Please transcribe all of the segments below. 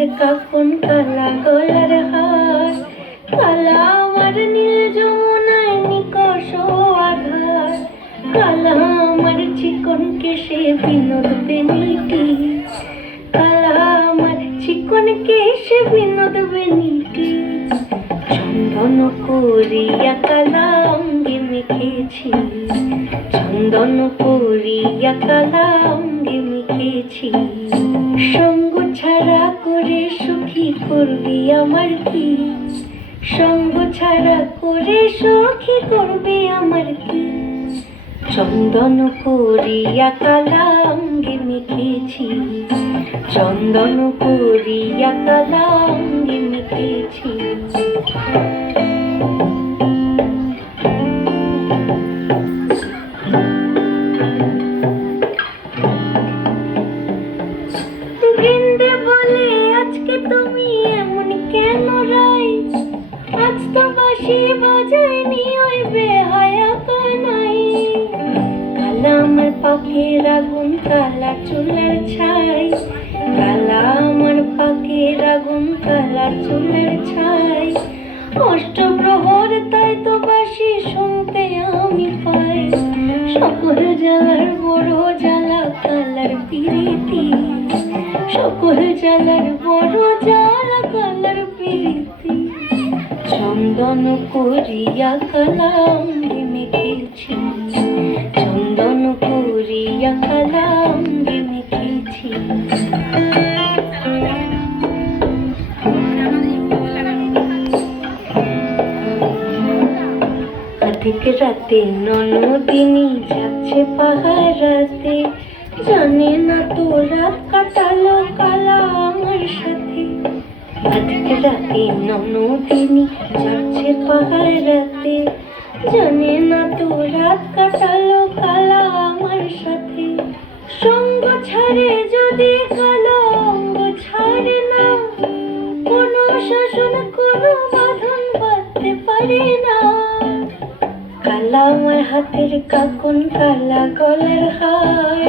হাতের কাফন, কালা গলার হার, কালা আমার নীল যমুনায় নিকষ আধার, কালা আমার চিকন কেশে বিনোদ বেনিটি, কালা আমার চিকন কেশে বিনোদ বেনিটি। চন্দন করিয়া কালা অঙ্গে মেখেছি, চন্দন করিয়া কালা অঙ্গে মেখেছি। সঙ্গ ছাড়া করে সুখী করবি আমার কি, সঙ্গ ছাড়া করে সুখী করবি আমার কি। চন্দন করিয়া কালা অঙ্গে মেখেছি, চন্দন করিয়া কালা অঙ্গে মেখেছি। বৃন্দে বলে আজকে তুমি এমন কেন রাই, আজ তো বাঁশি বাজায়নি ওই বেহায়া কানাই। কালা আমার পাখের আগুন, কালা চুলের ছাই, কালা আমার পাখের আগুন, কালা চুলের ছাই। অষ্টপ্রহর তাই তো বাঁশি শুনতে আমি পাই, সকল জ্বালার বড় জ্বালা কালার পিরিতি, সকল জ্বালার বড় জ্বালা কালার পিরিতি। চন্দন করিয়া কালা অঙ্গে মেখেছি, চন্দন করিয়া কালা অঙ্গে মেখেছি। অধিক রাতে ননদিনী যাচ্ছে পাহারাতে, জানে না তো রাত কাটালো কালা আমার সাথে। অধিক রাতে ননদিনী যাচ্ছে পাহারাতে, জানে না তো রাত কাটালো কালা আমার সাথে। সঙ্গ ছাড়ে যদি কালা অঙ্গ ছাড়ে না, কোনো শাসন কোনো বাঁধন বাঁধতে পারে না। কালা আমার হাতের কাকন, কালা গলার হার,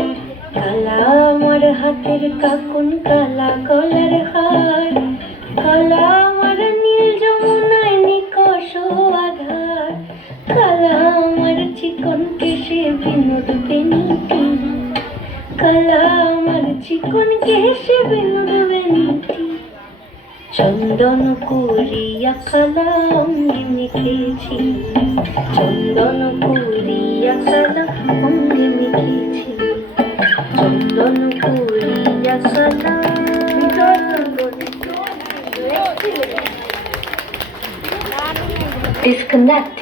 কালা আমার হাতের কাকন, কালা গলার হার, কালা আমার নীল যমুনায় নিকষ আধার, কালা আমার চিকন কেশে বিনোদ বেনিটি, কালা আমার চিকন কেশে বিনোদ বেনিটি। চন্দন করিয়া কালা অঙ্গে মেখেছি, চন্দন করিয়া কালা অঙ্গে মেখেছি, চন্দন করিয়া কালা। Disconnect.